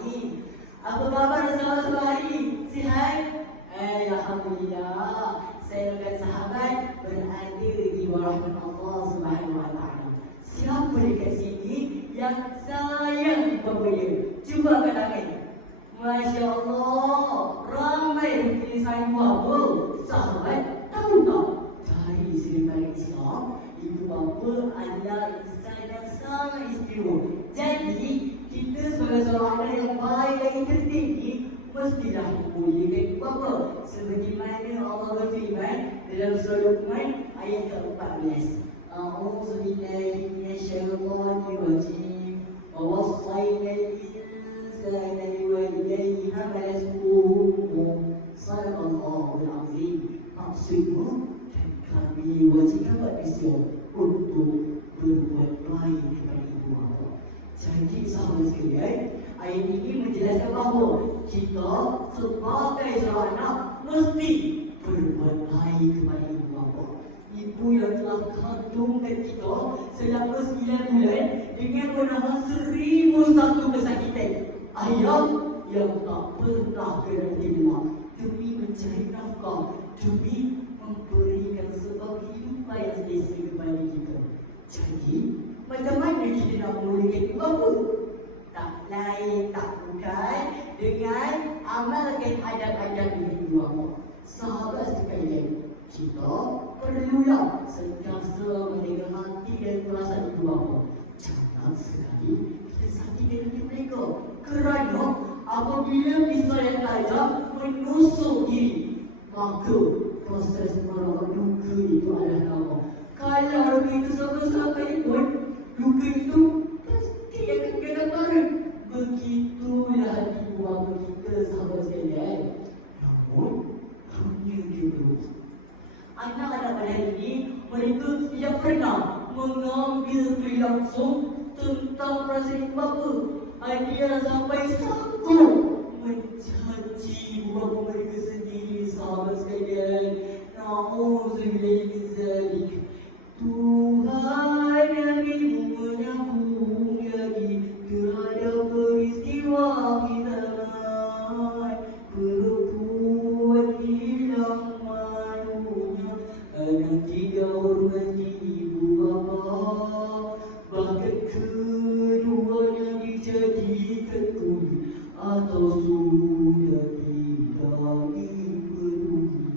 ajma'in. Apa khabar sahabat hari? Sihat? Alhamdulillah. Saya dan sahabat berada di bawah rahmat Allah Subhanahu wa taala. Siapa dekat sini yang sayang kepada dia? Cuba angkat tangan. Masya Allah, ramai yang pilih sayang bapa. Sahabat, tahu tak? Dari segi pandang Islam, ibu bapa adalah insan yang sangat istimewa. Jadi, kita sebagai seorang anak yang baik dan yang tertinggi, mestilah memuliakan ibu bapa. Seperti mana Allah berfirman dalam surah Luqman ayat ke-14. A'udzu billahi minasyaitonir rajim. Wa wassayna al-insana biwalidayhi hamalathu ummuhu. Shadaqallahul azim. Maksudnya, kami wajibkan manusia untuk berbuat baik kepada ibu bapa. Jadi sahabat sekalian, ayat ini menjelaskan bahawa kita sebagai seorang anak mesti berbuat baik kepada ibu bapa. Ibu yang telah kandungkan kita selama 9 bulan dengan menahan 1001 kesakitan. Ayah yang tak pernah berhenti rumah demi mencari nafkah, demi memberikan sebab kehidupan yang selesa kepada kita. Jadi, macam mana kita nak memuliakan ibu bapa? Tak lain, tak bukan dengan amalkan adab-adab ibu bapa. Sahabat sekalian, kita perlulah sentiasa menjaga hati dan perasaan ibu bapa. Jangan sekali kita sakitkan hati mereka. Kerana apabila pisau yang tajam menusuk diri, maka proses merawat luka itu adalah lama. Kalau luka itu sampai pun, luka itu pasti akan kena tarik. Begitulah hati ibu bapa kita, sahabat sekalian. Namun, hanya dulu anak-anak pada hari ini, mereka tidak pernah mengambil langsung tentang perasaan ibu bapa. Dia sampai sanggup mencaci ibu bapa mereka sendiri, sahabat sekalian. Na'udzubillah min zalik. Tuhan yang ibu menyambung lagi terhadap peristiwa kita berbuat hilang malunya. Anak tiga hormati ibu bapa, bahkan keduanya dijadikan tuli atau sudah tidak diberi.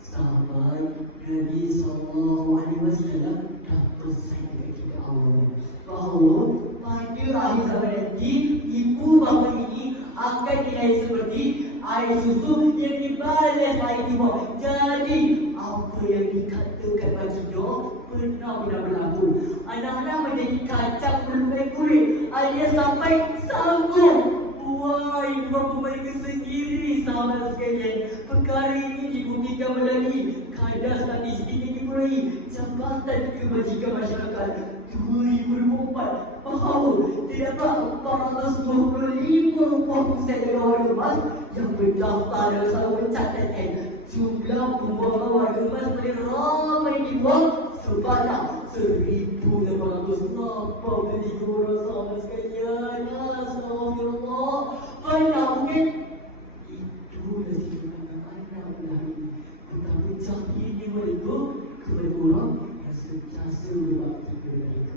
Sahabat Nabi SAW dah pesan kepada kita awal bahawa pada akhir zaman nanti ibu bapa ini akan dinilai seperti air susu yang dibalas air timur. Jadi apa yang dikatakan baginda benar-benar berlaku. Anak-anak menjadi kacang berlumai kulit alias sampai sanggup buai ibu bapa mereka sendiri, sahabat sekalian. Perkara ini dibuktikan melalui kadar statistik yang dimulai Jabatan Kebajikan Masyarakat 2024 bahawa terdapat 425% negara emas yang berdaftar dalam salah pencatatan. Jumlah pembuangan warga emas paling ramai dibuang sebanyak 1,880 orang, sahabat sekalian. Astagfirullah. Banyak mungkin itu rezeki anak-anak hari. Betapa jahilnya mereka kepada orang yang sentiasa berbakti kepada mereka.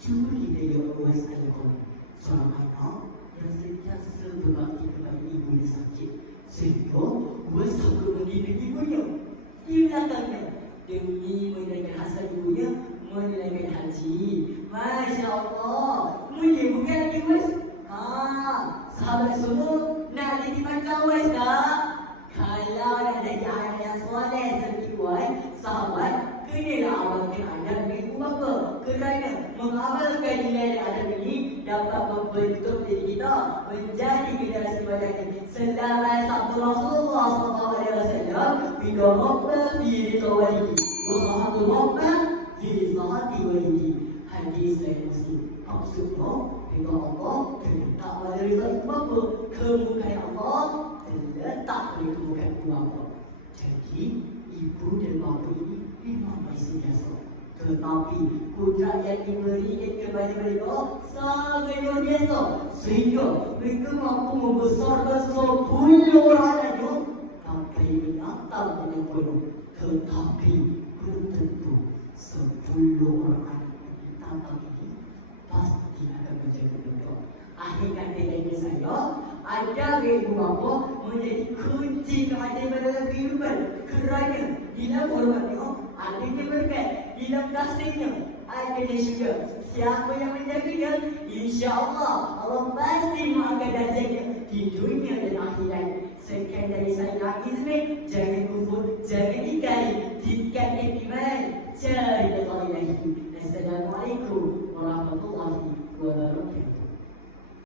Cuba kita lihat Uwais Al-Qarni, seorang anak yang sentiasa berbakti kepada ibu yang sakit, sehingga Uwais sanggup mendidik ibunya di belakangnya demi menjaga hasrat ibunya menunaikan haji. Masya Allah, mulia bukan lagi Uwais? Sahabat semua nak jadi macam Uwais tak? Kalau nak jadi anak yang soleh seperti Uwais, sahabat kenalah amalkan adab dengan ibu bapa. Kerana mengamalkan nilai adab ini dapat membentuk diri kita menjadi generasi badan. Selaras sabda Rasulullah SAW, bila Rabbah diri tawalidi wa sahatul Rabbah diri sahati walidi. Hadis dari Muslim. Maksudnya, bila Allah terletak pada rida ibu bapa, kemuliaan Allah terletak pada kemuliaan ibu bapa. Jadi, ibu dan bapa ini memang masih biasa. Tetapi kudrat yang diberikan kepada mereka sangat luar biasa, sehingga mereka mampu membesarkan 10 orang saja pakai binatang dengan penuh. Tetapi belum tentu 10 orang binatang ini pasti akan menjadi berkah. Akhir kata dari saya, ada ibu bapa menjadi kunci keajaiban dalam kehidupan, kerana dalam hormatnya adanya berkat, dalam kasihnya adanya syurga. Siapa yang menjaganya, insya-Allah Allah pasti mengangkat darjatnya di dunia dan akhirat. Sekian dari saya Izmi, jangan kufur, jangan ingkari, tingkatkan iman, cari Allah ilahi.